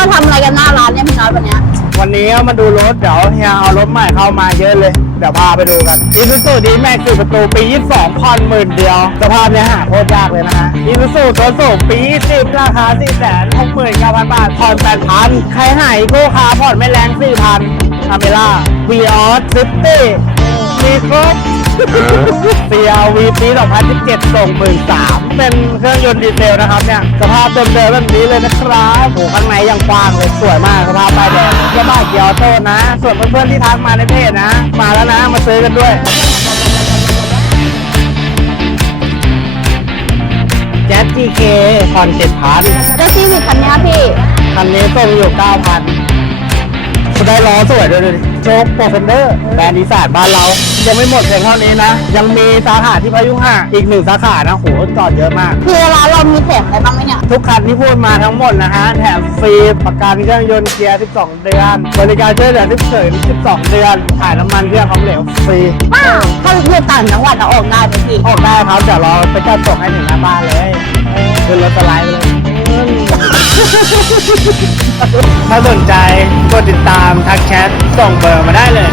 มาทำอะไรกันหน้าร้านเนี่ยพี่น้อยวันเนี้ยวันนี้มาดูรถเดี๋ยวเฮียเอารถใหม่เข้ามาเยอะเลย เดี๋ยวพาไปดูกันอีซูซูดีแม็กซ์ประตูปี 22ผ่อนหมื่นเดียวสภาพเนี้ยหาโคตรยากเลยนะฮะอีซูซูตัวสูงปี 20 ราคา 4 6 9 0 0 0 บาทผ่อน8,000 ใครหายโก้คาผ่อนไม่แรง 4,000อเมล่าวีออสซิตี้มีครบ CRV ปี 2017 ส่ง 13,000เป็นเครื่องยนต์ดีเซลนะครับเนี่ย สภาพเต็มเดิมแบบนี้เลยนะครับโอ้ข้างในยังกว้างเลยสวยมากสภาพป้ายแดงกระบะเกียวโต้นะ ส่วนเพื่อนๆที่ทักมาในเพจนะ มาแล้วนะ มาซื้อกันด้วยแจ๊ส GK ผ่อน7,000เจ้าซีวิคคันเนี้ยพี่ คันนี้ส่งอยู่ 9,000ได้ล้อสวยด้วยดูดิ โชคโปรเฟนเดอร์แบรนด์อีสานบ้านเรา ยังไม่หมดเพียงเท่านี้นะ ยังมีสาขาที่พายุห้าอีกหนึ่งสาขานะโหจอดเยอะมาก คือร้านเรามีแถมอะไรบ้างไหมเนี่ย ทุกคันที่พูดมาทั้งหมดนะฮะ แถมฟรีประกันเครื่องยนต์เกียร์ 12 เดือน บริการช่วยเหลือที่เสริม12 เดือนถ่ายน้ำมันเครื่องของเหลวฟรีป้าวถ้าอยู่ต่างจังหวัดเราออกได้ไหมพี่ออกได้ครับเดี๋ยวเราไปจัดส่งให้ถึงหน้าบ้านเลยขึ้นรถสไลด์ไปเลย ถ้าสนใจกดติดตามทักแชทส่งเบอร์มาได้เลย